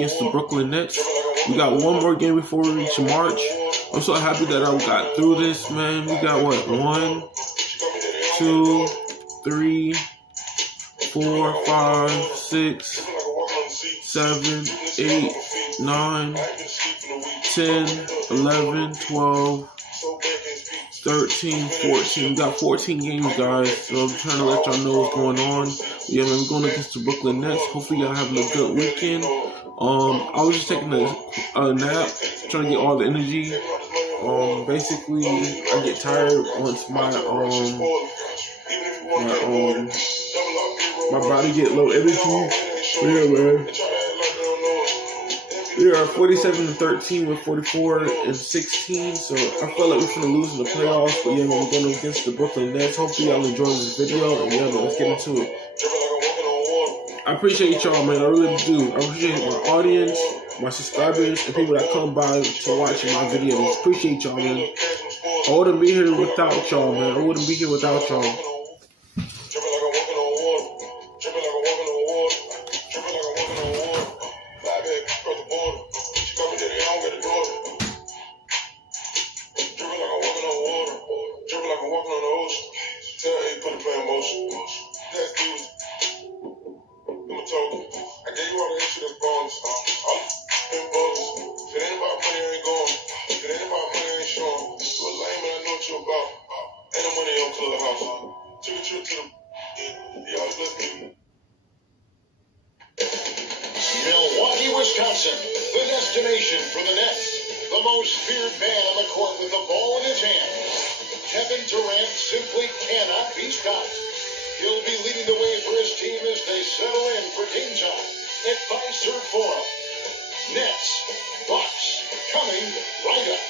against the Brooklyn Nets. We got one more game before we reach March. I'm so happy that I got through this, man. We got what? 1, 2, 3, 4, 5, 6, 7, 8, 9, 10, 11, 12, 13, 14. We got 14 games, guys. So I'm trying to let y'all know what's going on. Yeah, man, we're going against the Brooklyn Nets. Hopefully y'all having a good weekend. I was just taking a nap, trying to get all the energy. Basically, I get tired once my body get low energy. Yeah, man. We are 47-13 with 44-16, so I feel like we're gonna lose in the playoffs. But yeah, man, we're going against the Brooklyn Nets. Hopefully y'all enjoy this video, and yeah, man, let's get into it. I appreciate y'all, man. I really do. I appreciate my audience, my subscribers, and people that come by to watch my videos. Appreciate y'all, man. I wouldn't be here without y'all, man. I wouldn't be here without y'all. Milwaukee, Wisconsin, the destination for the Nets. The most feared man on the court with the ball in his hand. Kevin Durant simply cannot be stopped. He'll be leading the way for his team as they settle in for game time at Fiserv Forum. Nets, Bucks, coming right up.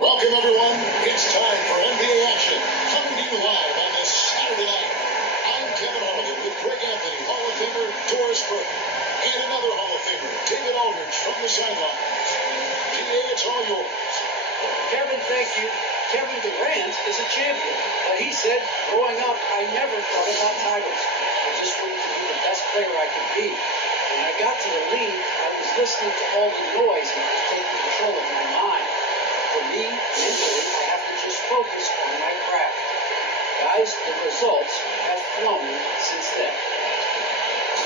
Welcome, everyone. It's time for NBA action. Coming to you live on this Saturday night. I'm Kevin Harlan with Greg Anthony, Hall of Famer Doris Burke, and another Hall of Famer, David Aldridge, from the sidelines. DA, it's all yours. Kevin, thank you. Kevin Durant is a champion, but he said, growing up, I never thought about titles. I just wanted to be the best player I could be. When I got to the league, I was listening to all the noise and it was taking control of my mind. For me, mentally, I have to just focus on my craft. Guys, the results have flown since then.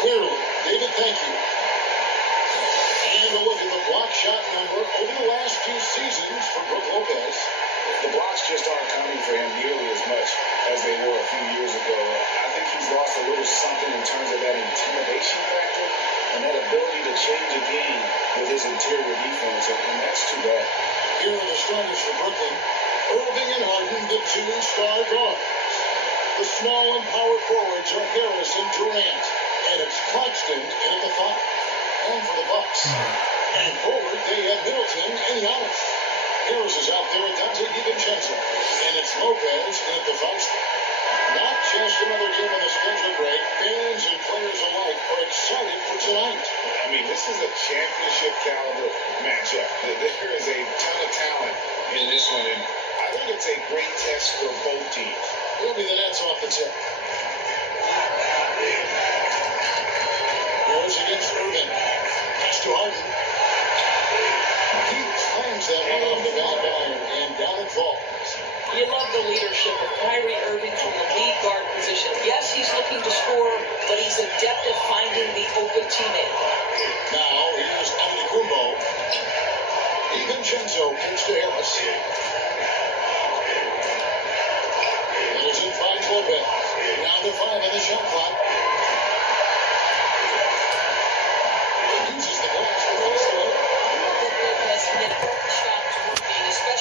Clearly. David, thank you. And a look at the block shot number over the last few seasons for Brook Lopez. The blocks just aren't coming for him nearly as much as they were a few years ago. I think he's lost a little something in terms of that intimidation factor and that ability to change a game with his interior defense, and that's too bad. Here are the starters for Brooklyn. Irving and Harden, the two star guards. The small and power forwards are Harris and Durant. And it's Claxton in at the 5. And for the Bucks. And forward, they have Middleton and Giannis. Harris is out there at Dante DiVincenzo. And it's Lopez in at the 5 spot. Not just another game on the schedule break. Fans and players alike are excited for tonight. I mean, this is a championship caliber matchup. There is a ton of talent in this one, and I think it's a great test for both teams. It'll be the Nets off the tip. Goes against Irving. Pass to Harden. He slams that one off the back iron, and down it falls. You love the leadership of Kyrie Irving from the lead guard position. Yes, he's looking to score, but he's adept at finding the open teammate. Now, here's Antetokounmpo. DiVincenzo kicks to Harris. Middleton finds Lopez. Down to 5 on the shot clock. Uses the glass to face the Lopez hit a shot to working, especially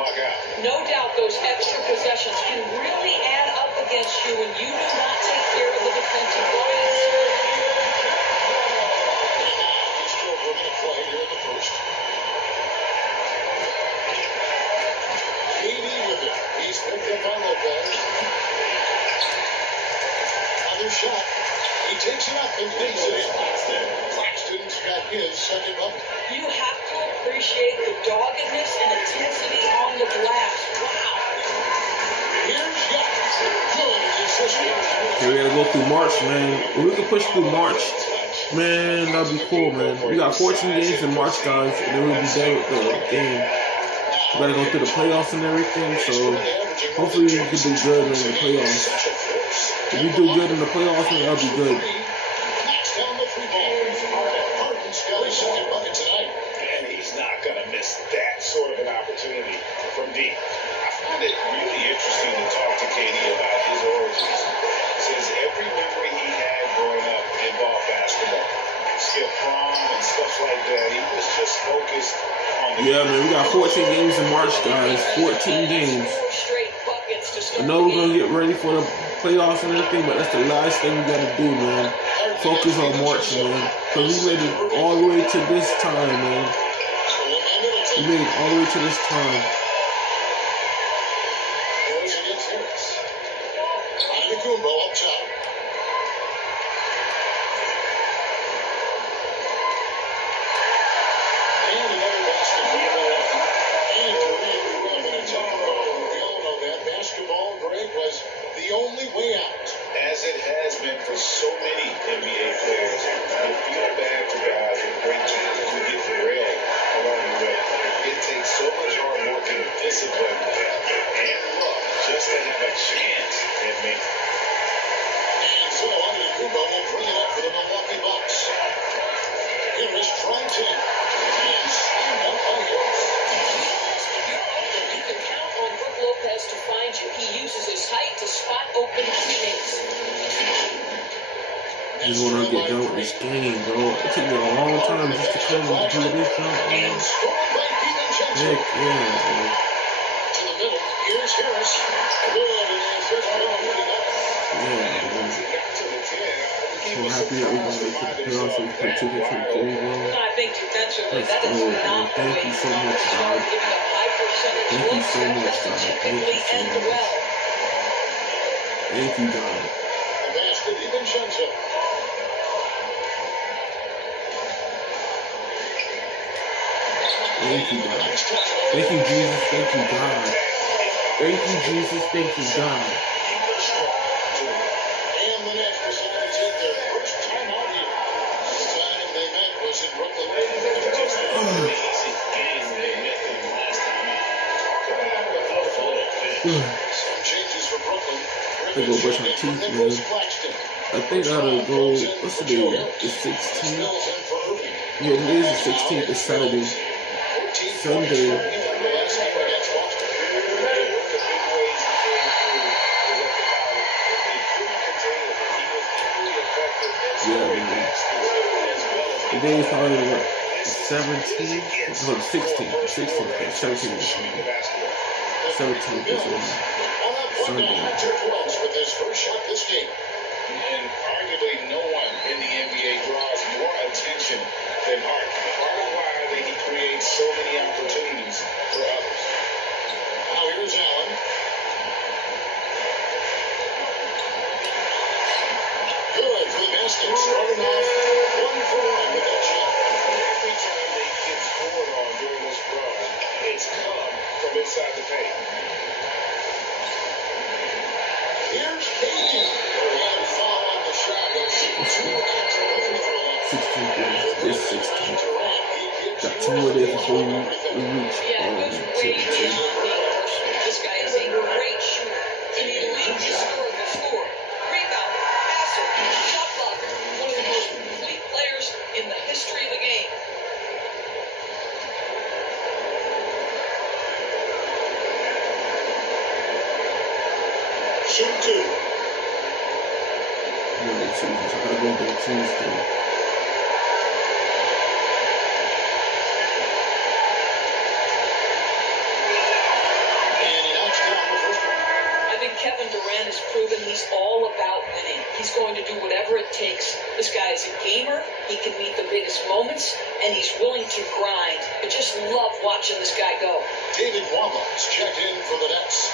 block out. No doubt those extra possessions can really add up against you when you do not take care of the defensive lines. Just over a minute play here in the first. KD with it. He's picked up by Lopez. Another shot. He takes it up and leaves it. Claxton's got his second bucket. You have to appreciate the doggedness and intensity on the glass. Wow. Here's Giannis. Good assist. Okay, we gotta go through March, man. If we can push through March, man, that'd be cool, man. We got 14 games in March, guys, and then we'll be done with the game. We gotta go through the playoffs and everything, so hopefully we can do good in the playoffs. If we do good in the playoffs, then that'll be good. Knocks down the three ball. Harden's got his second bucket tonight. And he's not going to miss that sort of an opportunity from D. I find it really interesting to talk to KD about his origins. Says every memory he had growing up involved basketball. Skip prom and stuff like that. He was just focused on the Yeah, man, we got 14 games in March, guys. 14 games. I know we're gonna get ready for the playoffs and everything, but that's the last thing we gotta do, man. Focus on March, man. Cause we made it all the way to this time, man. We made it all the way to this time. Goes against Harris. Antetokounmpo up top. And another basketball. And Durant run in Antetokounmpo. We all know that basketball, Greg, was the only way out. As it has been for so many NBA players, you feel bad for guys with great talent who get derailed along the way. It takes so much hard work and discipline and luck just to have a chance at making it. And so Antetokounmpo will bring it up for the Milwaukee Bucks. Harris trying to. And stand up by Harris. You can count on Brook Lopez to find you. He uses his height to spot open teammates. I just wanna get done with this game, bro. It took me a long time just to come and do this jump, man. And scored by DiVincenzo. Heck yeah, bro. To the middle. Here's Harris. Good and the first one putting up. Yeah, man. So happy that we're gonna make the playoffs and play 2-3, bro. I think defensively, Let's that is go, man. not the Thank way you so to much, start God. giving up high percentage Thank you looks. so much, That God. doesn't Thank you typically so end much. well. Thank you, God. The basket, DiVincenzo. Thank you, God. Thank you, Jesus. Thank you, God. Thank you, Jesus. Thank you, God. And the Nets decided to take their first time out here. Last time they met was in Brooklyn. Some changes for Brooklyn. I go brush my teeth, man. I think I gotta go. What's the day? The 16th? Yeah, it is the 16th. It's Saturday. Sunday. Yeah, man. The day is probably what? 17th? No, the 16th. 16th. 17th. 17th is Sunday. With his first shot this game. And arguably no one in the NBA draws more attention than Hart. Part of why he creates so many opportunities for others. Now here's Allen. Good for the basket. Starting off 1 for 1 with that shot. Every time they get scored on during this run, it's come from inside the paint. Here's KD. And foul on the shot. It's 2 after the free throw line. 16th. It's 16th. Got 2 more days before we reach Yeah, it goes way beyond being personal. This guy is a great shooter. An elite historical scorer. Rebound, passer, shot blocker. One of the most complete players in the history of the game. Shoot 2. Monday, Tuesday. So I gotta go there Tuesday. he's going to do whatever it takes. This guy is a gamer. He can meet the biggest moments, and he's willing to grind. I just love watching this guy go. David Wamba is checked in for the Nets.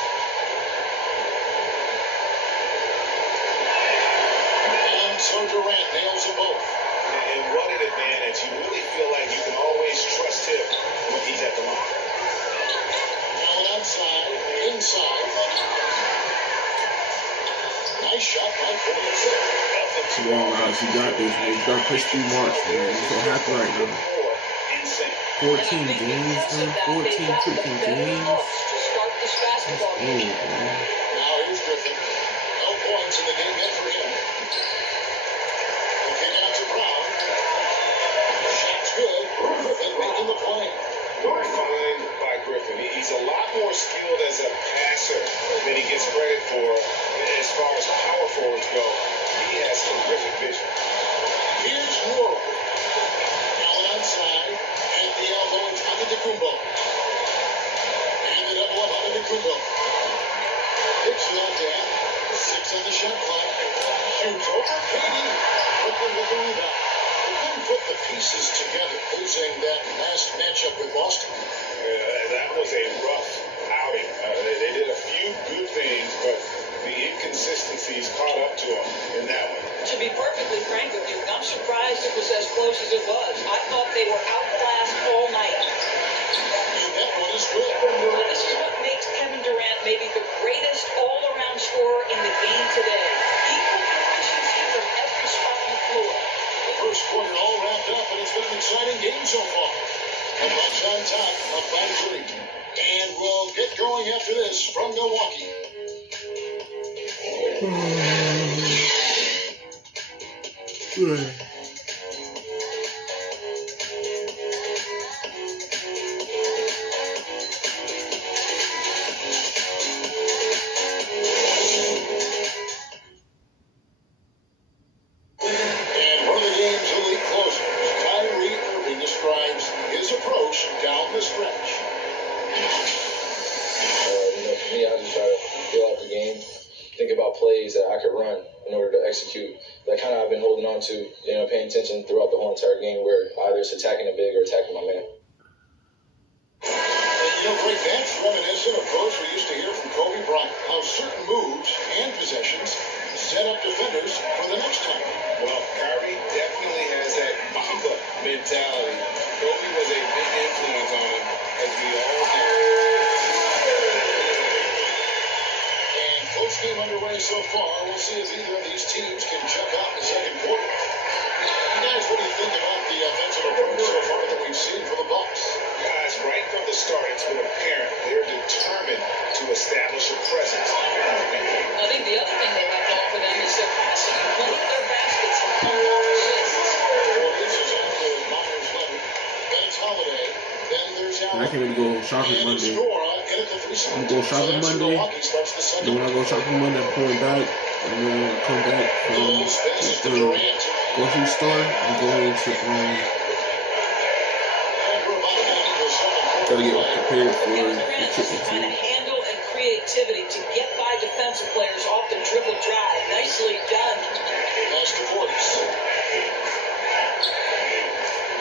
And so Durant nails them both. And what an advantage. You really feel like you can always trust him when he's at the line. Now outside, inside. Nice shot by Portis. Come on, guys, you got this, man. You got to push through March, man. I'm so happy right now. 14 games, man. 14 freaking games. To start this basketball game. Man. Now here's Griffin. No points in the game yet for him. The kick out to Brown. Shot's good. Griffin making the play. Fine by Griffin. He's a lot more skilled as a passer than he gets credit for as far as power forwards go. He has terrific vision. Here's Moore. Now outside. At the elbow, it's Antetokounmpo. And the double up Antetokounmpo. Picks it on down. 6 on the shot clock. Shoots over Katie. Brooklyn with the rebound. They couldn't put the pieces together, losing that last matchup with Boston. That was a rough outing. They did a few good things, but the inconsistencies caught up to them in that one. To be perfectly frank with you, I'm surprised it was as close as it was. I thought they were outclassed all night. And that one is good. And this is what makes Kevin Durant maybe the greatest all-around scorer in the game today. Equal efficiency from every spot on the floor. The first quarter all wrapped up, and it's been an exciting game so far. The Bucks on top, up by 3. And we'll get going after this from Milwaukee. And one of the game's elite closers, Kyrie Irving, describes his approach down the stretch. For me, I just try to feel out the game, think about plays that I could run in order to execute. That kind of I've been holding on to, paying attention throughout the whole entire game where either it's attacking the big or attacking my man. Frank, that's reminiscent of quotes we used to hear from Kobe Bryant, how certain moves and possessions set up defenders for the next time. Well, Kyrie definitely has that Mamba mentality. Kobe was a big influence on him, as we all know. And close game underway so far. We'll see if either of these teams can check out in the second quarter. Guys, what do you think about the offensive approach so far that we've seen for the Bucks? Guys, right from the start, it's been apparent they're determined to establish a presence. I think the other thing they have going for them is their passing. Plenty of their baskets have come off assists. Well, this is after Myers Leonard. Then it's Holiday. Then there's Allen. I can even go shopping And it's Monday. Nora in at the 3 spot. I'm gonna go shopping So that's Monday. Milwaukee starts the second. Then when I go shopping Monday, I'm coming back. And then when I come back from Passes to the Durant. grocery store, I'm going to gotta get prepared for Kevin the Durant has the chicken kind of team. handle and creativity to get by defensive players off the dribble drive. Nicely done. Pass to Portis.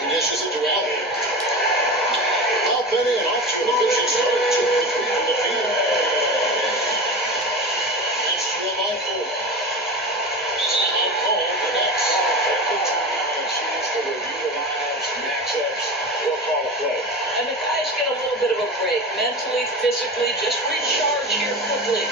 He dishes it to Allen. Up and in, off to an efficient start. 2 for 3 from the field. That's 12 by 4. Timeout call for Nets. Every time a chance to review the lineups, matchups, or call a play. And the guys get a little bit of a break. Mentally, physically, just recharge here quickly.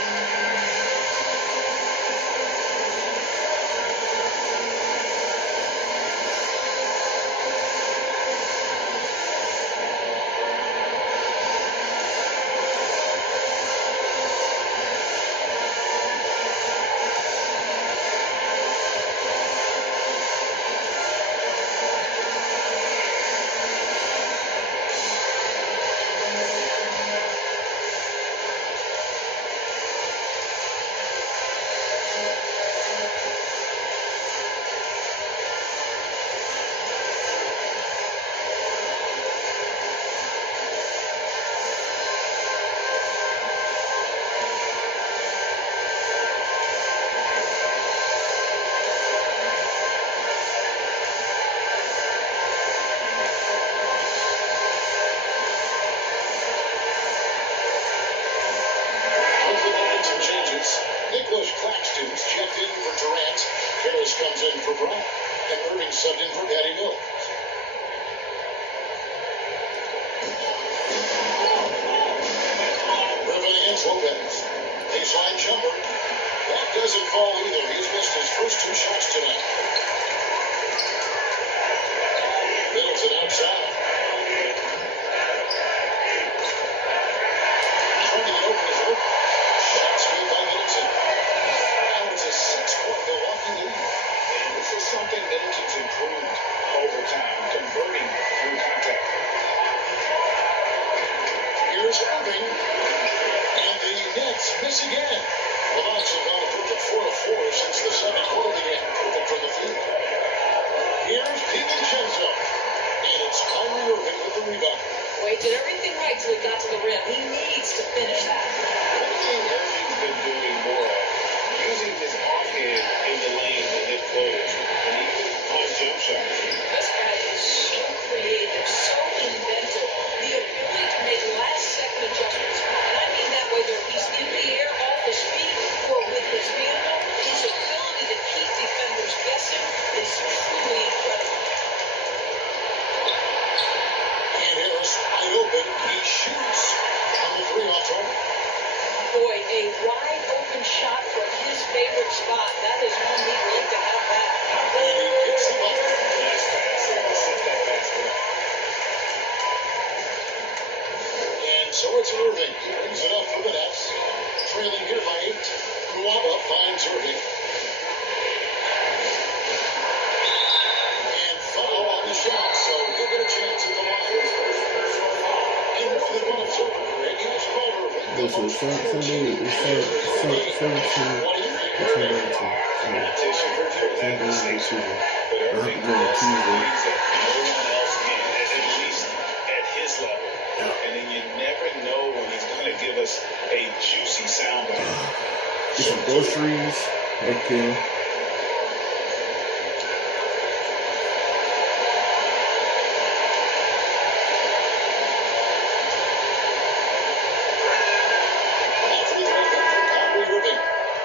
in for Brown, and Irving subbed in for Patty Mills. Irving against Lopez. Baseline jumper. That doesn't fall either. He's missed his first 2 shots tonight. Middleton outside. Trying to get open is open. Shots made by Middleton. Now it's a 6-point Milwaukee lead. And this is something Middleton's improved over time, converting through contact. Here's Irving. And the Nets miss again. The Bucks have gone a perfect 4-4 since the second quarter began. Perfect from the field. Here's DiVincenzo. And it's Kyrie Irving with the rebound. Wade did everything right till he got to the rim. He needs to finish that. One thing Irving's been doing more of, using his offhand in the lane to hit floaters, and even on his jump shots. This guy is so creative, so inventive. The ability to make last-second adjustments. And I mean that whether he's in the air, off his feet, or with his handle, his ability to keep defenders guessing is truly incredible. And Harris wide open. He shoots on the 3 off target. Boy, a wide-open shot from his favorite spot. That is one he'd like to have back. And he gets the bucket. Nice pass there to set that basket. And so it's Irving. He brings it up for the Nets. Trailing here by 8. Luaba finds Irving. And foul on the shot, so he'll get a chance at the line. And more than one observer, Greg, has called Irving the This is most Sunday. It's 17. What do you think? Competition for that distinction. But Irving does things that no one else can, at least at his level. And then you never know when he's going to give us a juicy soundbite. Get some groceries. Okay.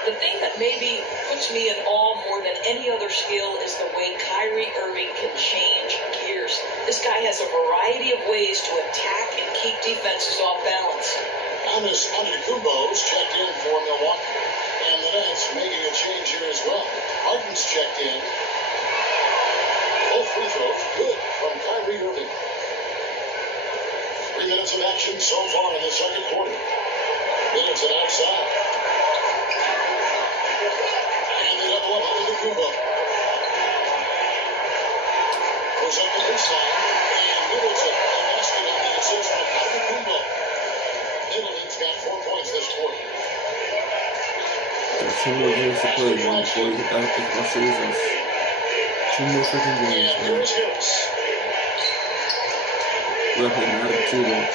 The thing that maybe puts me in awe more than any other skill is the way Kyrie Irving can change gears. This guy has a variety of ways to attack and keep defenses off balance. Giannis Antetokounmpo's checked in for Milwaukee. And the Nets making a change here as well. Harden's checked in. Both free throws good from Kyrie Irving. 3 minutes of action so far in the second quarter. Middleton outside. And they double up Antetokounmpo. Goes up the baseline. And Middleton, a basket on the assist from Antetokounmpo. Middleton's got 4 points this quarter. Got 2 more games to play, man, before we get back to my seasons. 2 more freaking games, And man. here's Harris. We got to play Madden too, though.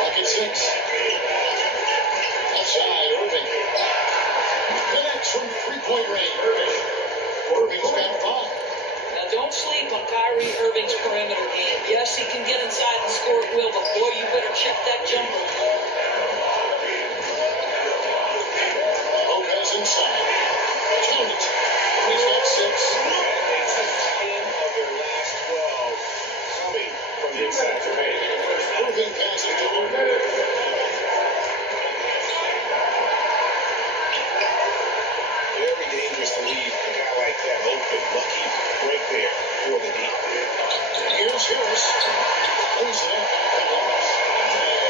Pocket 6. Outside, Irving. Connects from 3-point range. Irving's got 5. Now, don't sleep on Kyrie Irving's perimeter game. Yes, he can get inside and score at will, but boy, you better check that jumper. Lopez inside. Count it. He's got 6. That makes it 10 of their last 12 coming from the inside the paint. Irving passes to Harden. Very dangerous to leave a guy like that open. Lucky break there for the D. Here's Harris. Brings it up off the glass.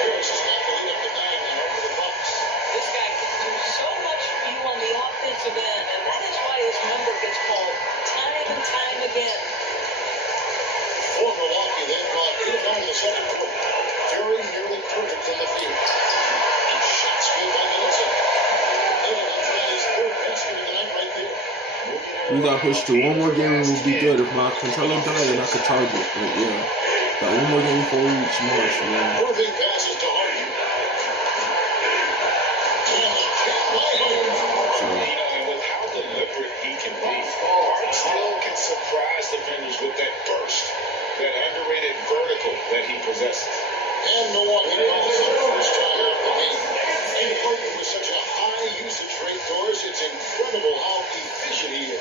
Harris has got the lead up to 9 now for the Bucks. This guy can do so much for you on the offensive end, and that is why his number gets called time and time again. For Milwaukee, they've got 8 on in the second quarter. Very nearly perfect from the field. Shots good by Middleton. Middleton's got his 3rd basket of the night right there. We got pushed to 1 more game and we'll be good. If my controller died, then I could target. But yeah, got 1 more game before we reach March, man. Irving passes to Harden. And the check by Harden. So, And with how deliberate he can be, Harden still can surprise defenders with that burst, that underrated vertical that he possesses. And Milwaukee calls the first time out of the game. And Harden with such a high usage rate, Doris, it's It's incredible how efficient he is.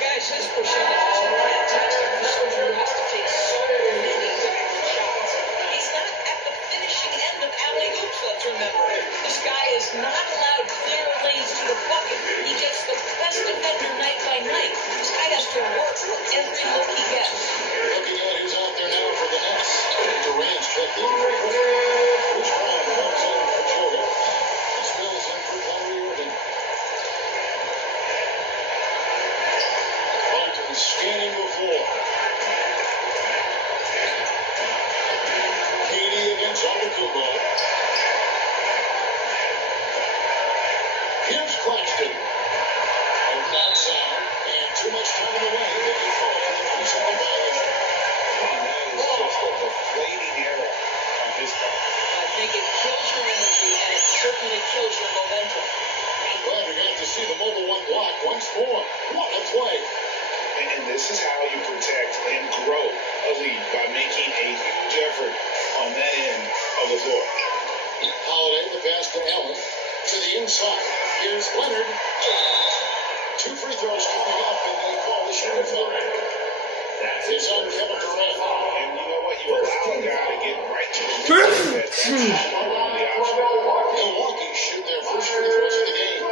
Guys, his percentage is fantastic. The soldier has to take so many different shots. He's not at the finishing end of alley-oops, let's remember. This guy is not allowed clear lanes to the bucket. He gets the best defender night by night. This guy has to work for every look he gets. Looking at who's out there now for the Nets. Durant's checked in for Bruce Brown comes in for Joe Harris. Spills in for Kyrie Irving. Martin scanning the floor. Katie against Antetokounmpo. Here's Claxton. Open outside. And too much time in the way. They fall for the 3-second violation. That is just a deflating error on his part. I think it kills your energy, and it certainly kills your momentum. I'm glad we got to see the mobile one block once more. What a play. And this is how you protect and grow a lead, by making a huge effort on that end of the floor. Holiday, the pass to Allen. To the inside. Here's Leonard. 2 free throws coming up, and they call the shooting foul. It's on Kevin Durant. And you know what? You allow a guy to get right to the rim. That's on the option. Milwaukee shoot their first free throws of the game.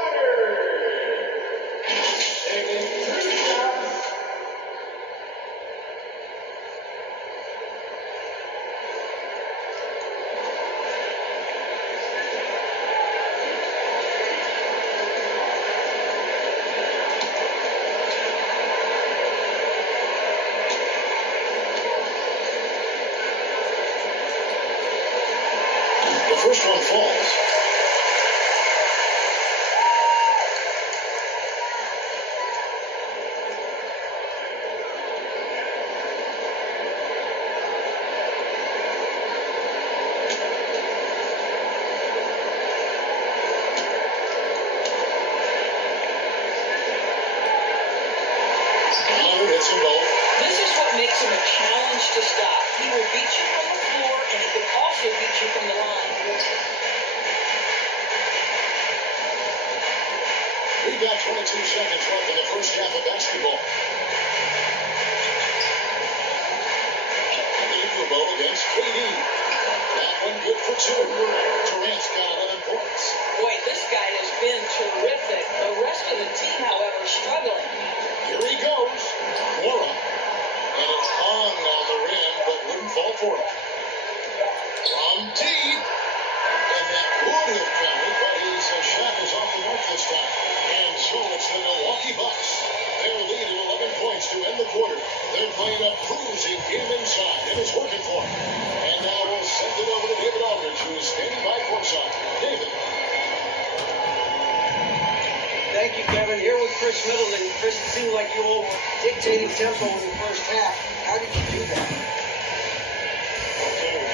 The first one falls. Leonard hits them both. This is what makes him a challenge to stop. He will beat you from the floor, and he can also beat you from the line. We've got 22 seconds left in the first half of basketball. Antetokounmpo against KD. That one good for 2. Durant's got 11 points. Boy, this guy has been terrific. The rest of the team, however, struggling. Here he goes. Mora. And it hung on the rim, but wouldn't fall for it. From deep. And that would have counted, but his shot is off the mark this time. And so it's the Milwaukee Bucks. Their lead of 11 points to end the quarter. They're playing a cruising game inside, and it's working for them. And now we'll send it over to David Aldridge, who is standing by courtside. David. Thank you, Kevin. Here with Chris Middleton. Chris, it seemed like you all were dictating tempo in the first half. How did you do that?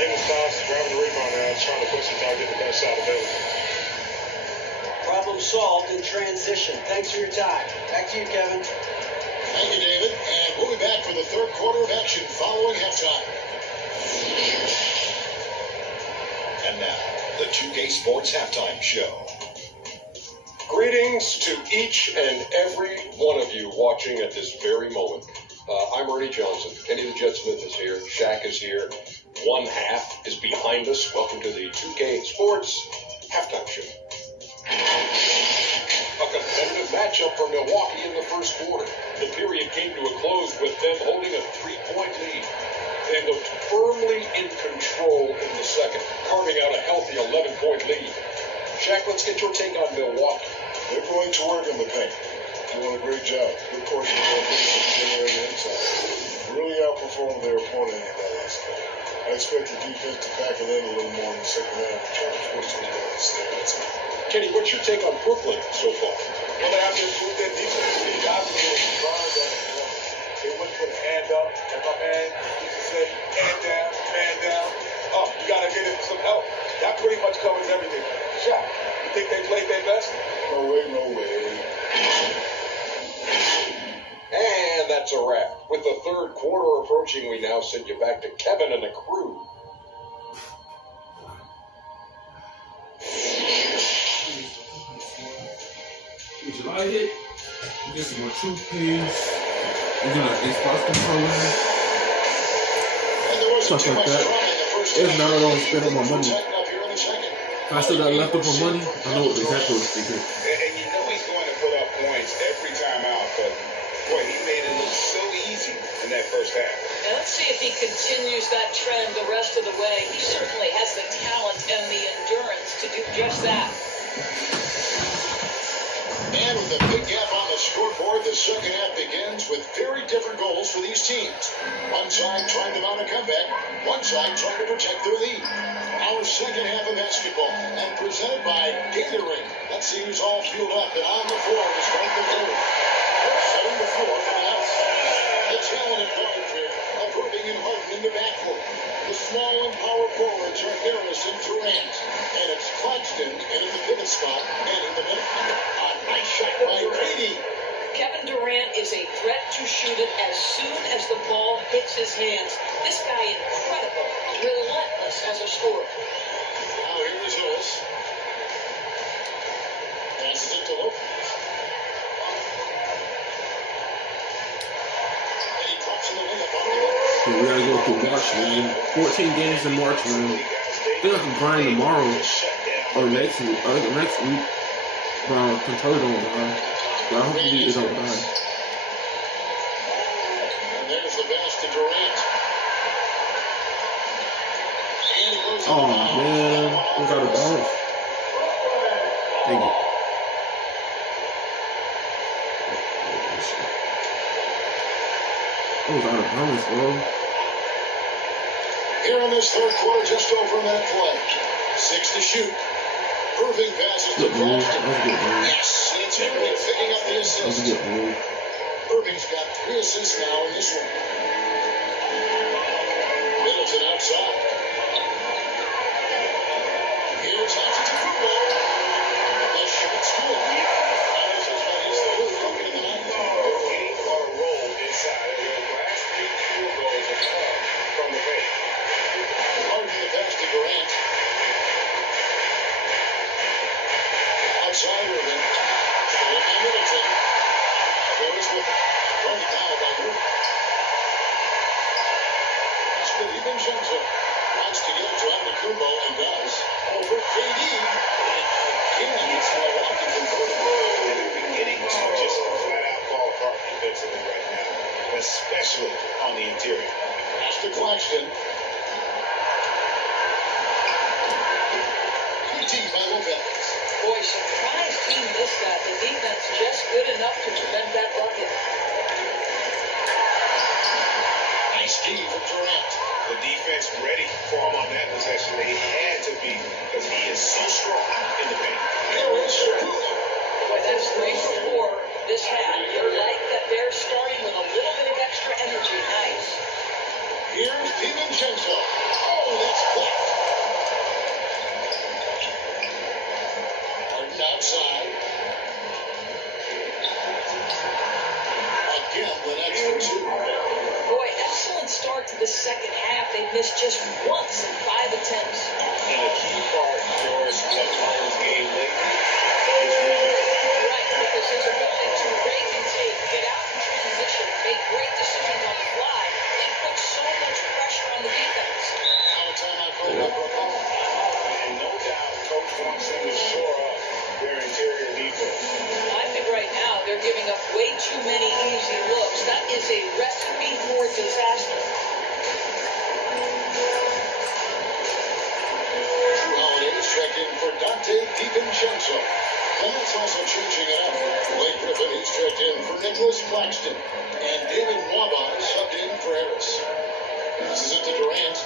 Getting stops, grabbing the rebound, and trying to push it down, get the best shot available. Problem solved in transition. Thanks for your time. Back to you, Kevin. Thank you, David. And we'll be back for the third quarter of action following halftime. And now, the 2K Sports Halftime Show. Greetings to each and every one of you watching at this very moment. I'm Ernie Johnson. Kenny the Jet Smith is here. Shaq is here. One half is behind us. Welcome to the 2K Sports Halftime Show. A competitive matchup for Milwaukee in the first quarter. The period came to a close with them holding a 3-point lead. They looked firmly in control in the second, carving out a healthy 11-point lead. Shaq, let's get your take on Milwaukee. They're going to work in the paint. Doing a great job. Good portion of their defense and inside. Really outperformed their opponent in that aspect. I expect the defense to pack it in a little more in the second half and try to force them guys to stay outside. Kenny, what's your take on Brooklyn so far? Well, they have to improve their defense. They got to get burned on the floor. They wouldn't put a hand up. And my man used to say, hand down. Oh, you got to get him some help. That pretty much covers everything. Shaq, you think they played their best? No way, no way. And that's a wrap. With the third quarter approaching, we now send you back to Kevin and the crew. July excited. Get some more toothpaste. We're gonna Xbox controllers. Stuff like that. If not, I don't spend all my money. If I still got leftover money, I know exactly what to do. And you know he's going to put up points every time out, but boy, he made it look so easy in that first half. And let's see if he continues that trend the rest of the way. He certainly has the talent and the endurance to do just that. And with a big gap on the scoreboard, the second half begins with very different goals for these teams. One side trying to mount a comeback, one side trying to protect their lead. Our second half of basketball, and presented by Gatorade. Let's see who's all fueled up and on the floor to start the third. Setting the floor for the outs. The talented guard pair of Irving and Harden in the backcourt. The small and power forwards are Harris and Durant. And it's Claxton in at the pivot spot and in the middle. A nice shot by Brady. Kevin Durant is a threat to shoot it as soon as the ball hits his hands. This guy incredible, relentless as a scorer. Now here is Harris. Passes it to Lopez. And he drops in the layup on the board. So we gotta go through March, man. 14 games in March, man. I think I can grind tomorrow or next week. But I'll control it on grind. But hopefully it don't die. And there's the pass to Durant. And he goes Oh man, it was out of bounds. Dang it. It was out of bounds, bro. Here in this third quarter, just over a minute play. 6 to shoot. Irving passes to Good move. Claxton. That was a good move. Yes, it's Henry picking up the That was a assist. good move. Irving's got 3 assists now in this one. Middleton outside. Here's Antetokounmpo. The shot's good. Fires his way as the Blue coming in the night. Getting on a roll inside of their last 8 field goals from the paint. Harden the pass to Durant. Outside Irving. Stolen by Middleton. Goes with it. Guarded now by Irving. That's good. DiVincenzo wants to get to Antetokounmpo and does. Over KD. And again, it's Milwaukee converted. And they're beginning to just flat out fall apart defensively right now, especially on the interior. Pass to Claxton. PT by Lopez. Boy, surprised he missed that. The defense just good enough to prevent that bucket. Nice D from Durant. The defense ready for him on that possession. They had to be because he is so strong in the paint. Harris. Boy, that's great for this half. You like that they're starting with a little bit of extra energy. Nice. Here's DiVincenzo. Oh, that's blocked. Harden outside. Again, the next for 2. Boy, excellent start to the second half. They missed just once in 5 attempts. And a key part, George, of Harden's game lately is running. Right, because his ability to rake and take, get out in transition, make great decisions on the fly, it puts so much pressure on the defense. Now a timeout called by Brooklyn. And no doubt, Coach wants them to shore up their interior defense. I think right now they're giving up way too many easy looks. That is a recipe for disaster. Drew Holiday is checked in for Dante DiVincenzo. That's also changing it up. Blake Griffin is checked in for Nicholas Claxton. And David Nwaba is subbed in for Harris. This is it to Durant.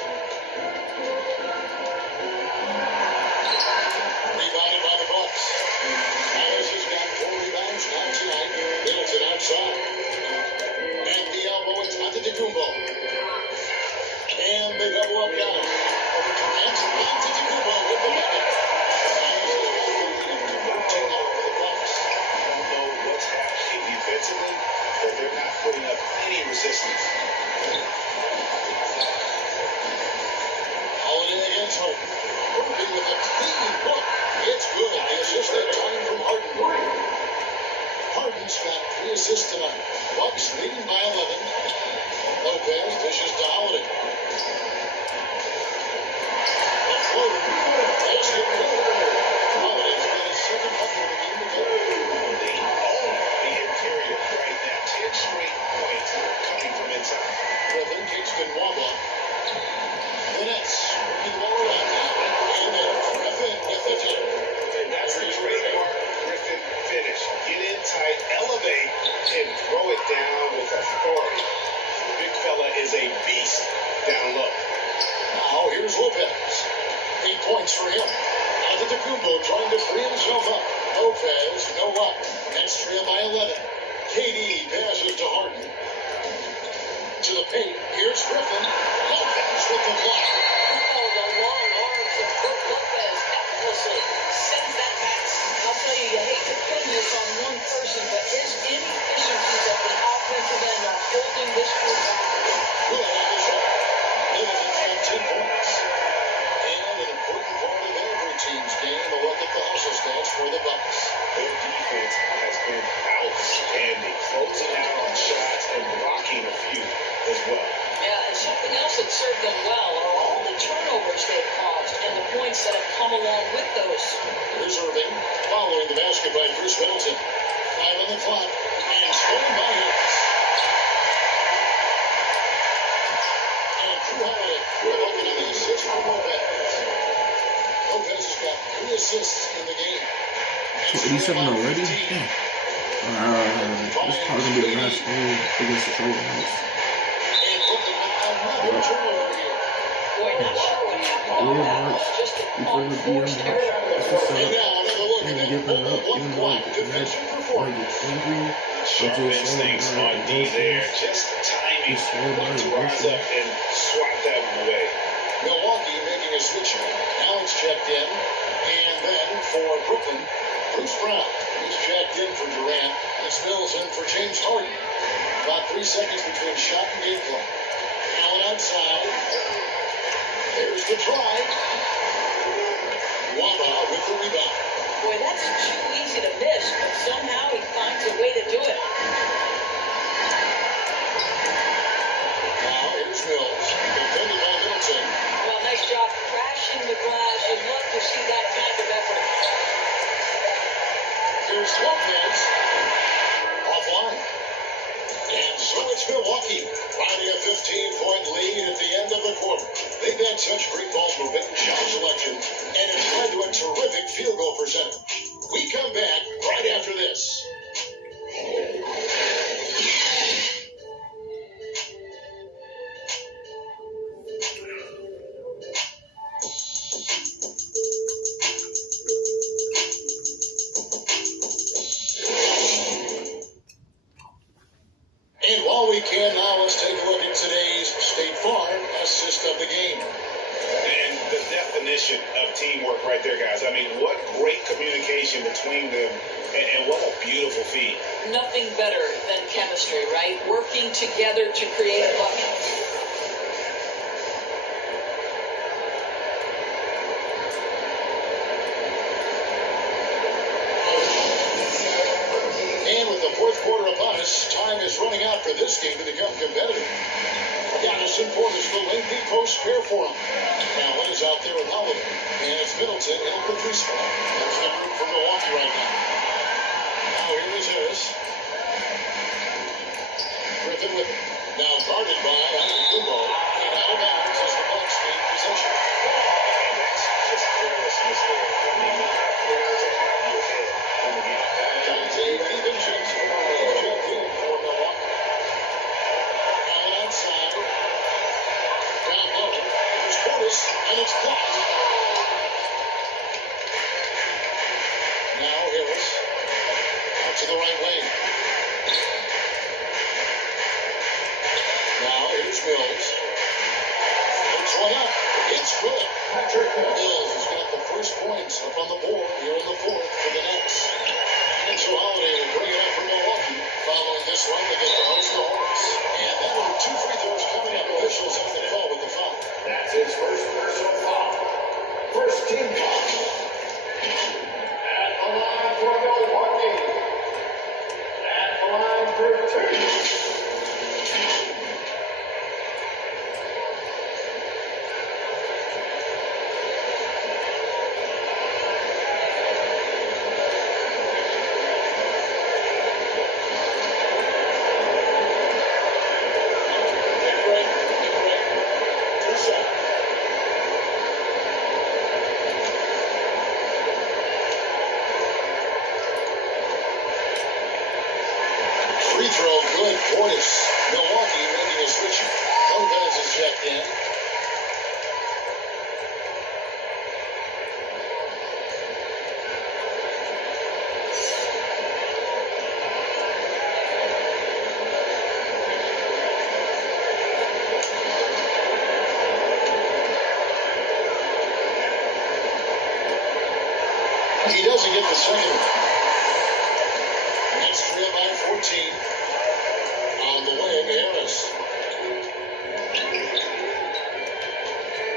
Rebounded by the Bucks. Harris has got 4 rebounds now tonight. Middleton outside. And the elbow is Antetokounmpo. And they double up down. Over Durant. Antetokounmpo with the bucket. What's happening defensively, but they're not putting up any resistance. Holiday against Harden. points for him. Antetokounmpo trying to free himself up. Lopez, no luck. Nets trail by 11. KD passes to Harden. To the paint. Here's Griffin. Lopez with the block. Oh, the long arms of Brook Lopez effortlessly sends that pass. I'll tell you, you hate to pin this on one person, but his inefficiencies at the offensive end are holding this group back. Good on the shot. Middleton had 10 points. And an important part of every team's game, a look at the hustle stats for the Bucks. Their defense has been outstanding, closing out on shots and blocking a few as well. Yeah, and something else that served them well are all the turnovers they've caused and the points that have come along with those. Here's Irving, following the basket by Chris Middleton. 5 on the clock, and stolen by Harris. And Drew Holiday, we're looking at the assist for Lopez. Lopez has got 3 assists in the game. 87 already? Damn. This is probably gonna be the last game against the Golden Knights. And looking at another turnover here. Boy, not sure what Yeah, March. just an Before the unforced DM, error. it's just And now another look and at giving that up, even though block like the defensive match like performance. it's angry, Sharp instincts on D there, just timing Just slow when down, to rise up and swat that one away. Milwaukee making a switch here. Alex checked in. And then for Brooklyn, Bruce Brown. He's checked in for Durant. And spills in for James Harden. About 3 seconds between shot and game clock. Allen outside. There's the try. Waba with the rebound. Boy, that's too easy to miss, but somehow he finds a way to do it. Now here's Mills. Defended by Middleton. Well, nice job crashing the glass. You'd love to see that kind of effort. Here's Lopez. Offline. And so it's Milwaukee, riding a 15-point lead at the end of the quarter. They've had such great ball movement and shot selection, and it's led to a terrific field goal percentage. We come back right after this. And while we can now, let's take a look at today's State Farm assist of the game. And the definition of teamwork right there, guys. I mean, what great communication between them, and what a beautiful feat. Nothing better than chemistry, right? Working together to create a bucket. And with the fourth quarter upon us, time is running out for this game to become competitive. Giannis and Portis, the lengthy post pair for him. Now Lynn is out there with Holiday. And it's Middleton in the 3 spot. That's the group for Milwaukee right now. Now here is Harris. Griffin with it. Now guarded by Antetokounmpo. And out of bounds as the Bucks gain possession. And that's just carelessness there. I mean, you have players that have your head in the game. Dante DiVincenzo checked in for Milwaukee. Allen outside. Down low. There's Portis, and it's blocked. Now Harris. Out to the right wing. Now here's Mills. Puts one up. It's good. Mills has got the first points up on the board here in the fourth for the Nets. And so Holiday will bring it up for Milwaukee. Following this one, they get the host the Hornets. And then with 2 free throws coming up, officials on the call with the foul. That's his first personal foul. First team foul. At the line for Milwaukee. At the line for 2. Free throw, good. Portis. Milwaukee making a switch. Lopez is checked in. He doesn't get the second one. Nets trail by 14. On the way to Harris.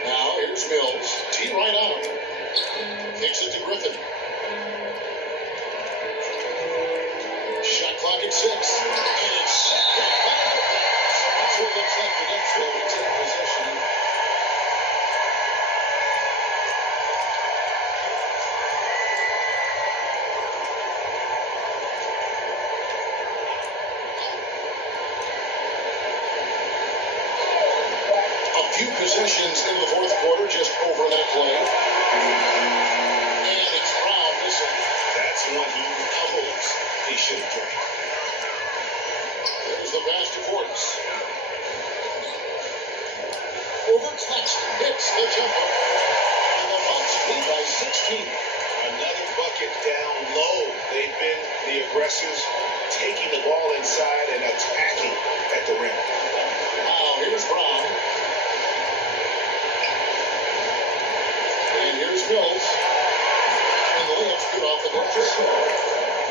Now here's Mills. Tee right on him. Kicks it to Griffin. Shot clock at 6. And it's set back by the defense. So it looks like the Nets will take possession. Few possessions in the fourth quarter, just over that play. And it's Brown missing. That's one he knows he should have drank. There's the pass to Portis. Over Claxton hits the jumper. And the Bucks lead by 16. Another bucket down low. They've been the aggressors, taking the ball inside and attacking at the rim. Now here's Brown. And here's Mills. And the layup's good off the glass.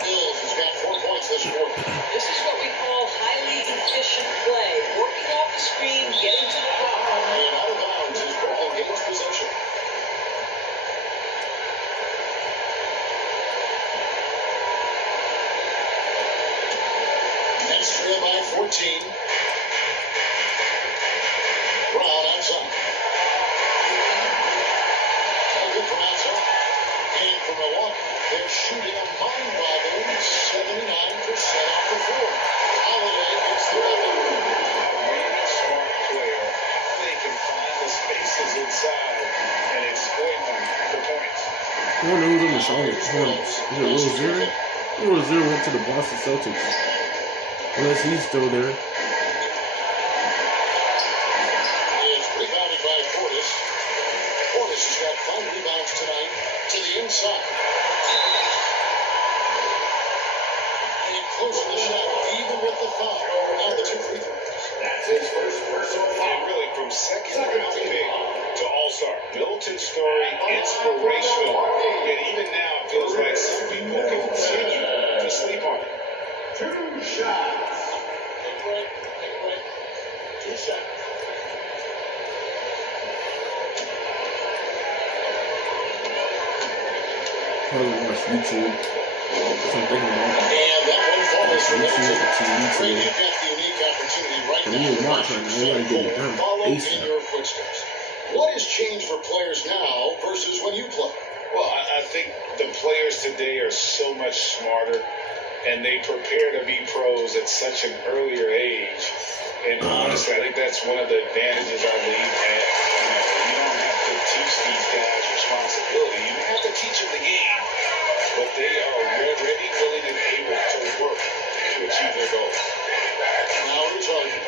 Mills has got 4 points this quarter. This is what we call highly efficient play. Working off the screen, getting to the puck. And out of bounds is Brooklyn gains possession. Nets trail by 14. Brown outside. Taken from outside. And from Milwaukee, they're shooting a mind-boggling 79% off the floor. Holiday gets the other. Really smart player. How they can find the spaces inside and exploit them for points. I wonder who's on the Charlotte Hornets. Is it Rozier? Rozier went to the Boston Celtics. Unless he's still there. It's rebounded by Portis. Portis has got 5 rebounds tonight to the inside. And closing the shot, even with the foul. Now the 2 free throws. That's his first personal foul. Really, from second round pick to all-star. Milton's story, inspirational. And even now, it feels like some people continue to sleep on it. 2 shots. Take a break. 2 shots. Probably watch YouTube. That's what I'm thinking about. And that one falls for YouTube, Middleton. TV, Ray, so. you've got the unique opportunity right For now. me to watch right now, you gotta get it done. Follow in ASAP. your footsteps. What has changed for players now versus when you played? Well, I think the players today are so much smarter, and they prepare to be pros at such an earlier age. And honestly, I think that's one of the advantages our league has. You don't have to teach these guys responsibility. You have to teach them the game, but they are ready, willing, and able to work to achieve their goals. Now here's Harden.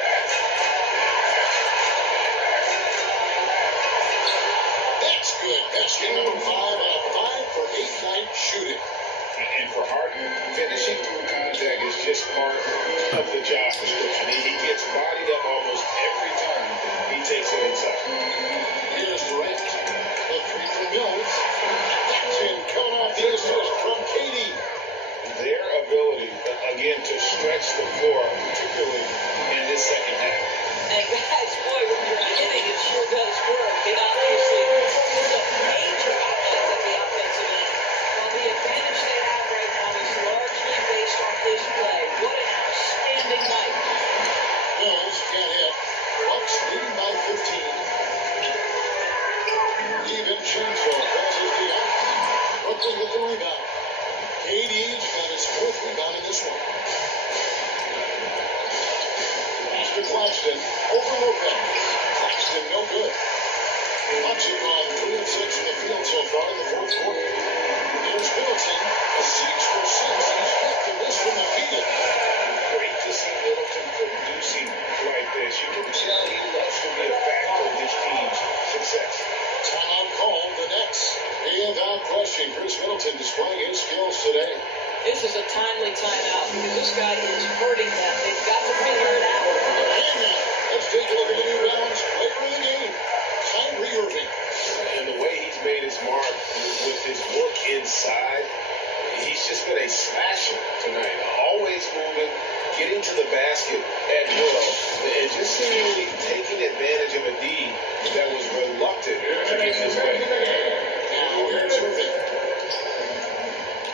That's good. Basket number 5 on a 5-for-8 night shooting. And for Harden, finishing through contact is just part of the job description. He gets bodied up almost every time he takes it inside. Here's Durant. The 3 from Mills. That's in. Coming off the assist from Katie. Their ability, again, to stretch the floor, particularly in this second half. And guys, boy, when you're hitting, it sure does work. It obviously is a major outlet at the offensive end. While the advantage they have right now is largely based on his play. What an outstanding night. Mills can't hit. Bucks leading by 15. DiVincenzo passes the ice. Brooklyn with the rebound. KD's got his 4th rebound in this one. Pass to Claxton. Over Lopez. Claxton no good. Bucks have gone 3 of 6 in the field so far in the fourth quarter. There's Middleton. A 6 for 6. He's got the miss from the field. Great to see Middleton producing like this. You can tell he loves to be a factor in his team's success. Timeout called. The Nets. Without question, Chris Middleton displaying his skills today. This is a timely timeout because this guy is hurting them. They've got to figure it out. And now, let's take a look at the new Rounds player of the game, Kyrie Irving. And the way he made his mark with his work inside. He's just been a slasher tonight. Always moving, getting to the basket at will, and just seemingly taking advantage of a D that was reluctant to get his way. Now here's Irving.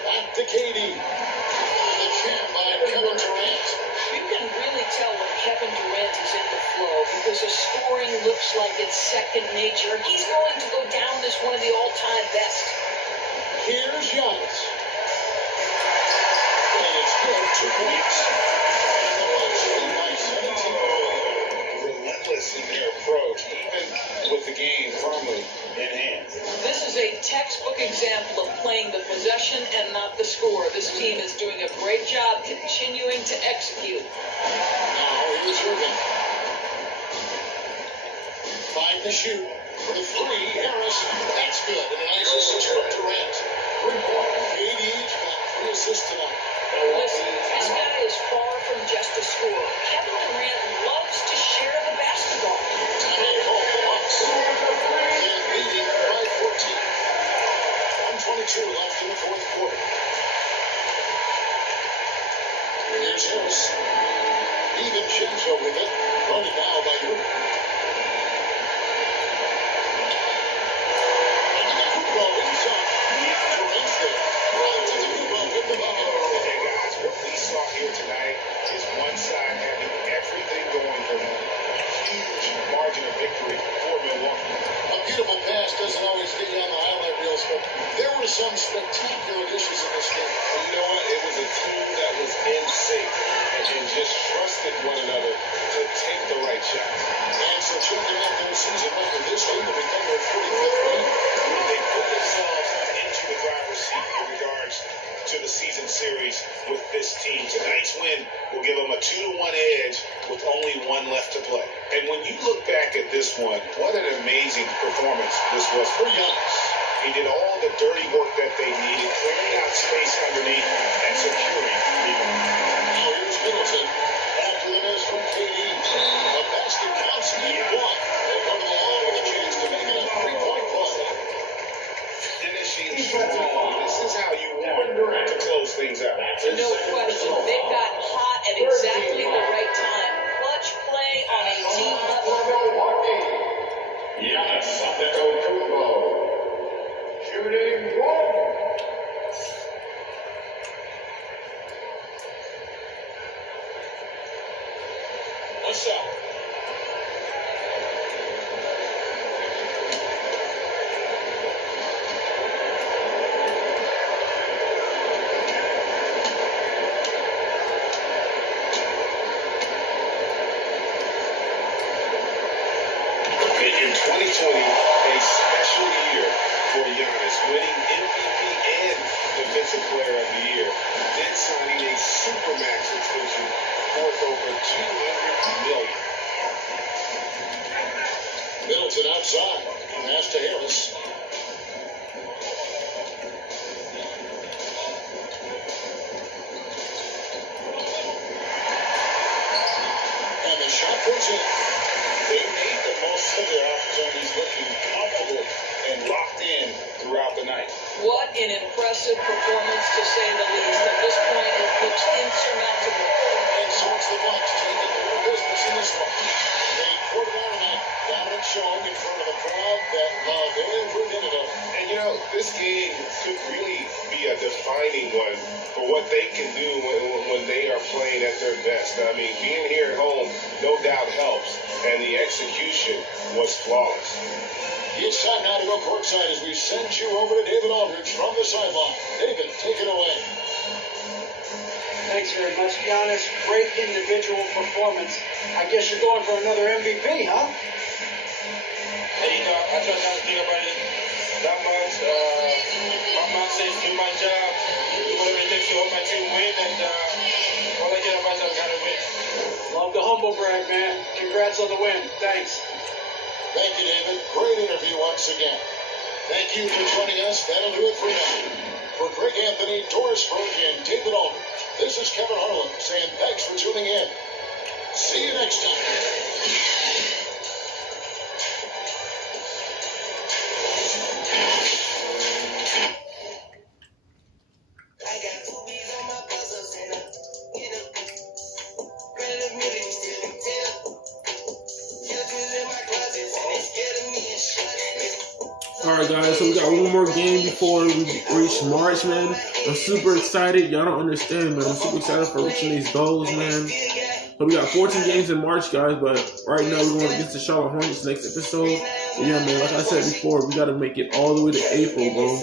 Back to KD. The jam by Kevin Durant. You can really tell when Kevin Durant is in the flow because his scoring looks like it's second nature. He's going to go down as one of the all-time best. Here's Giannis. And it's good. 2 points. And the Bucks lead by 17. Relentless in their approach, even with the game firmly in hand. This is a textbook example of playing the possession and not the score. This team is doing a great job continuing to execute. Now here's Irving. 5 to shoot. For the 3, Harris. That's good. And a nice assist from Durant. KD's got 3 assists tonight. Listen, this guy is far from just a scorer. Kevin Durant loves to share the basketball. Timeout call for Bucks. And leading by 14. 1:22 left in the fourth quarter. Here's Harris. Even Shinzo with it. Guarded now by Irving. And the Kubo inside. Durant's there. Right to the Kubo with the bucket. And guys, what we saw here tonight is one side having everything going for them. Huge margin of victory for Milwaukee. A beautiful pass doesn't always get you on the highlight reels, but there were some spectacular dishes in this game. You know what? It was a team that was in sync and just trusted one another to take the right shots. And so checking out their season record, this team will become their 45th win. They put themselves into the driver's seat in regards to the season series with this team. Tonight's win will give them a 2-1 edge with only 1 left to play. And when you look back at this one, what an amazing performance this was for Giannis. He did all the dirty work that they needed, clearing out space underneath and securing rebound. Now here's Middleton. After the miss from KD. A basket counts and 1. They go to the line with a chance to make it a 3-point play. Finishing strong. This is how you want to close things out. No question. They've gotten hot at exactly the right time. Clutch play on a team level. Giannis Antetokounmpo, shooting 1. What's up? In 2020, a special year for Giannis, winning MVP and Defensive Player of the Year, then signing a Supermax extension worth over $200 million. Middleton outside. Pass to Harris. And the shot goes in. They made the most of their opportunities, looking comfortable and locked in throughout the night. What an impressive performance, to say the least. At this point, it looks insurmountable. And so it's the Bucks taking care of business in this one. A quarter-hour night dominant showing in front of a crowd that loved every minute of it. And you know, this game could really be a defining one for what they can do when they are playing at their best. I mean, being here at home no doubt helps, and the execution was flawless. It's time now to go courtside as we send you over to David Aldridge from the sideline. David, take it away. Thanks very much, Giannis. Great individual performance. I guess you're going for another MVP, huh? Hey, I try not to think about it that much. My mindset is do my job, do whatever it takes to help my team win, and all I care about is I gotta win. Love the humble brag, man. Congrats on the win. Thanks. Thank you, David. Great interview once again. Thank you for joining us. That'll do it for now. For Greg Anthony, Doris Berg, and David Aldridge, this is Kevin Harlan saying thanks for tuning in. See you next time. Alright guys, so we got one more game before we reach March, man. I'm super excited. Y'all don't understand, man. I'm super excited for reaching these goals, man. So we got 14 games in March, guys, but right now we're going against the Charlotte Hornets next episode. But yeah, man, like I said before, we got to make it all the way to April, bro.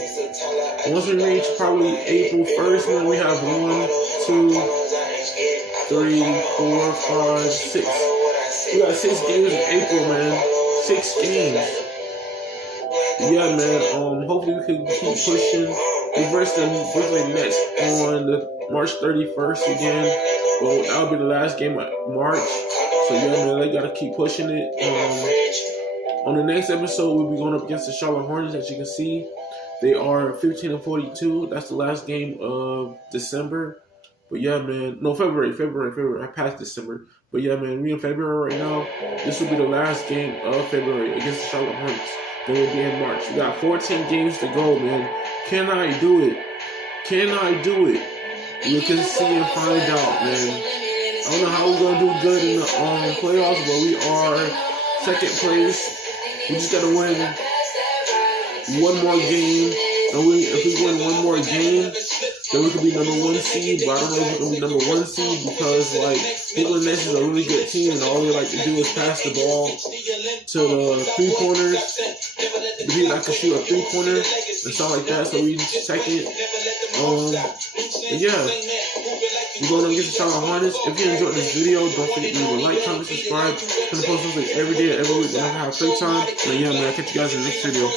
Once we reach probably April 1st, man, we have 1, 2, 3, 4, 5, 6. We got 6 games in April, man. 6 games. Yeah, man. Hopefully we can keep pushing. We versus the Brooklyn Nets on the March 31st again. Well, that'll be the last game of March. So yeah, man, they gotta keep pushing it. On the next episode, we'll be going up against the Charlotte Hornets. As you can see, they are 15-42. That's the last game of December. But yeah, man, no, February. I passed December. But yeah, man, we in February right now. This will be the last game of February against the Charlotte Hornets. Then we'll be in March. We got 14 games to go, man. Can I do it? Can I do it? We can see and find out, man. I don't know how we're gonna do good in the playoffs, but we are second place. We just gotta win one more game. And if we win one more game, then we could be number 1 seed. But I don't know if we're gonna be number 1 seed because like Brooklyn Nets is a really good team, and all they like to do is pass the ball to the 3-pointers. The people that can shoot a 3-pointer and stuff like that. So we second. But yeah, we're going against the Charlotte Hornets. If you enjoyed this video, don't forget to leave a like, comment, subscribe. I'm gonna post something every day, every week whenever I have free time. But yeah, man, I'll catch you guys in the next video.